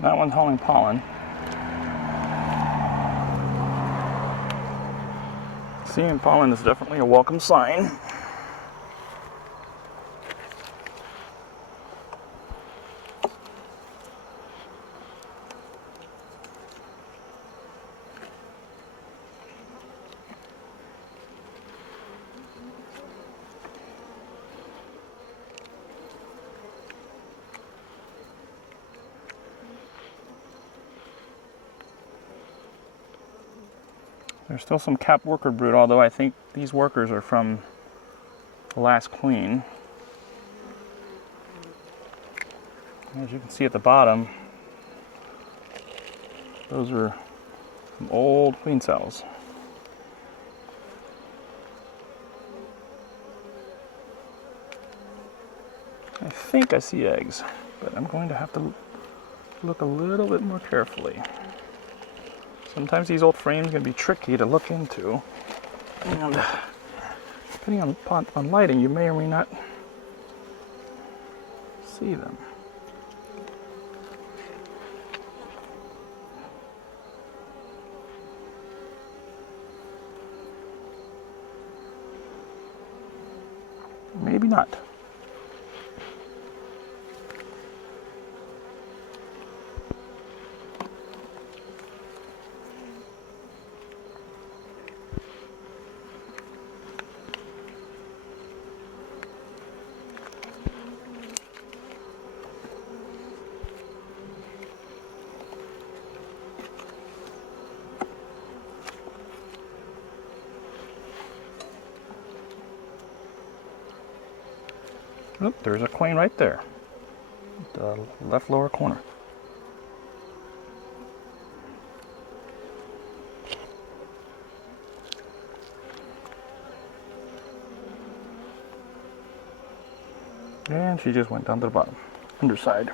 That one's hauling pollen. Seeing pollen is definitely a welcome sign. There's still some cap worker brood, although I think these workers are from the last queen. As you can see at the bottom, those are some old queen cells. I think I see eggs, but I'm going to have to look a little bit more carefully. Sometimes these old frames can be tricky to look into, and depending on lighting, you may or may not see them. Maybe not. Oh, there's a queen right there, the left lower corner. And she just went down to the bottom, underside.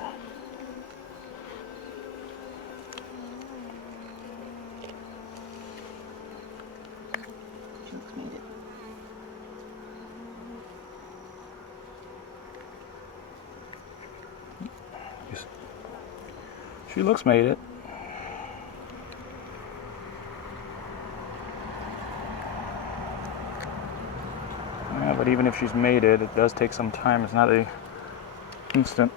She looks made it. Yeah, but even if she's made it, it does take some time. It's not a instant.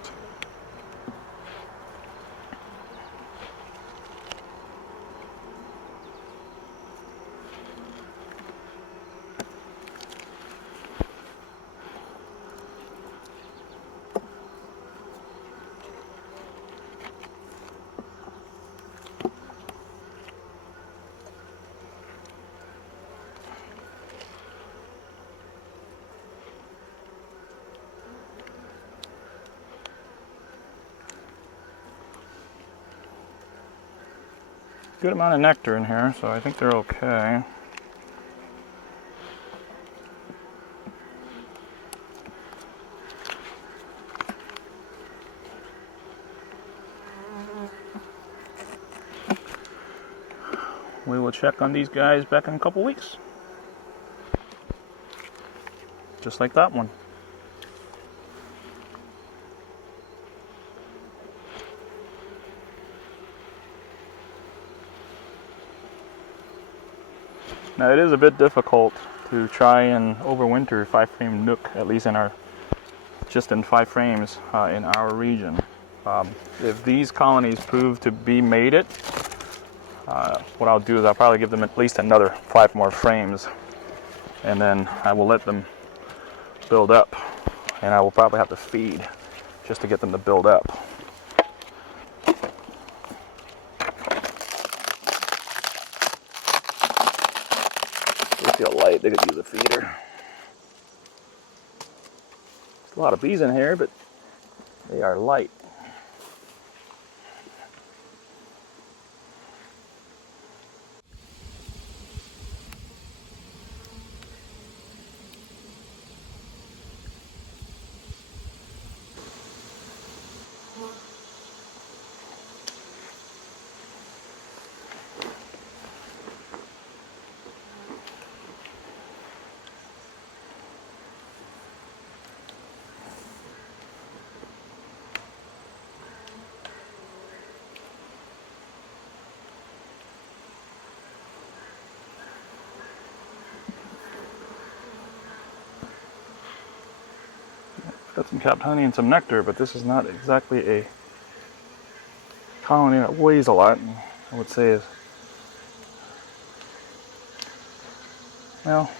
Good amount of nectar in here, so I think they're okay. We will check on these guys back in a couple weeks. Just like that one. Now it is a bit difficult to try and overwinter 5-frame Nuc, at least in our, just in 5 frames in our region. If these colonies prove to be mated, what I'll do is I'll probably give them at least another 5 more frames, and then I will let them build up, and I will probably have to feed just to get them to build up. They feel light, they could use a feeder. There's a lot of bees in here, but they are light. Got some capped honey and some nectar, but this is not exactly a colony that weighs a lot. I would say is, well,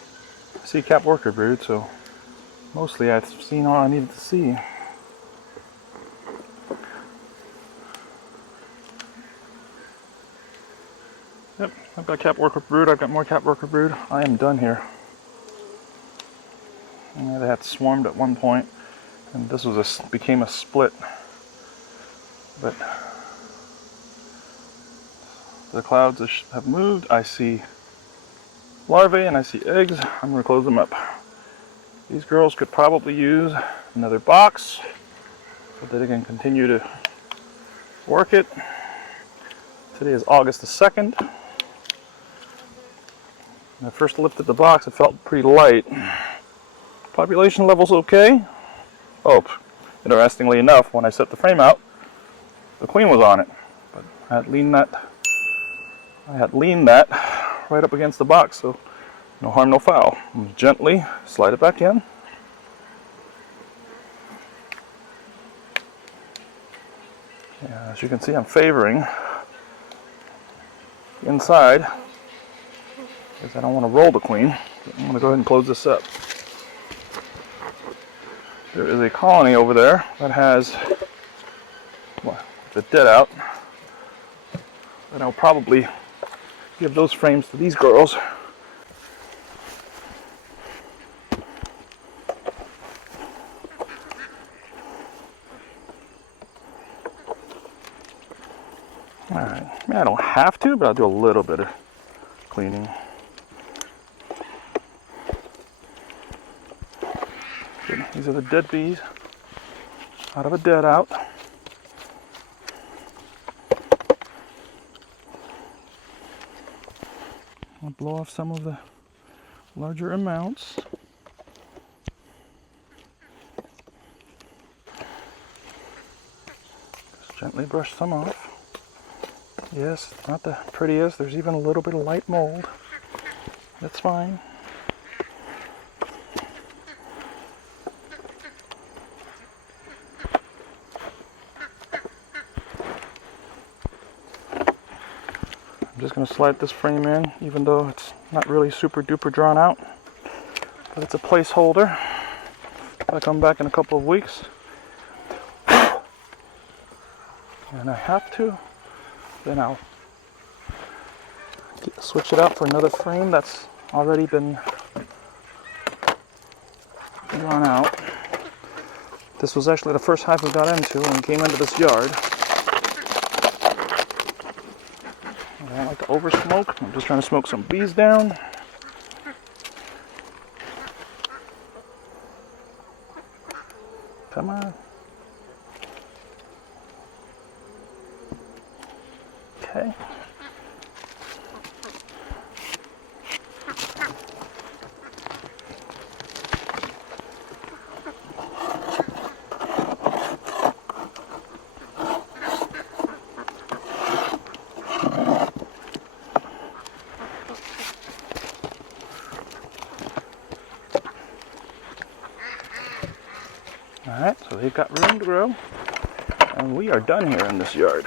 I see capped worker brood, so mostly I've seen all I needed to see. Yep, I've got capped worker brood. I've got more capped worker brood. I am done here. Yeah, they had swarmed at one point, and this was became a split. But the clouds have moved. I see larvae and I see eggs. I'm going to close them up. These girls could probably use another box so that they can continue to work it. Today is August the 2nd. When I first lifted the box, it felt pretty light. Population level's okay. Oh, interestingly enough, when I set the frame out, the queen was on it. But I had leaned that right up against the box, so no harm, no foul. Gently slide it back in. Yeah, as you can see, I'm favoring the inside because I don't want to roll the queen. I'm going to go ahead and close this up. There is a colony over there that has, well, the dead out, and I'll probably give those frames to these girls. Alright, I don't have to, but I'll do a little bit of cleaning. Good. These are the dead bees out of a dead out. I'll blow off some of the larger amounts. Just gently brush some off. Yes, not the prettiest. There's even a little bit of light mold. That's fine. I'm just going to slide this frame in, even though it's not really super duper drawn out. But it's a placeholder. If I come back in a couple of weeks, and I have to, then I'll switch it out for another frame that's already been drawn out. This was actually the first hive we got into when we came into this yard. I don't like to over smoke. I'm just trying to smoke some bees down. Come on. Okay. Alright, so they've got room to grow, and we are done here in this yard.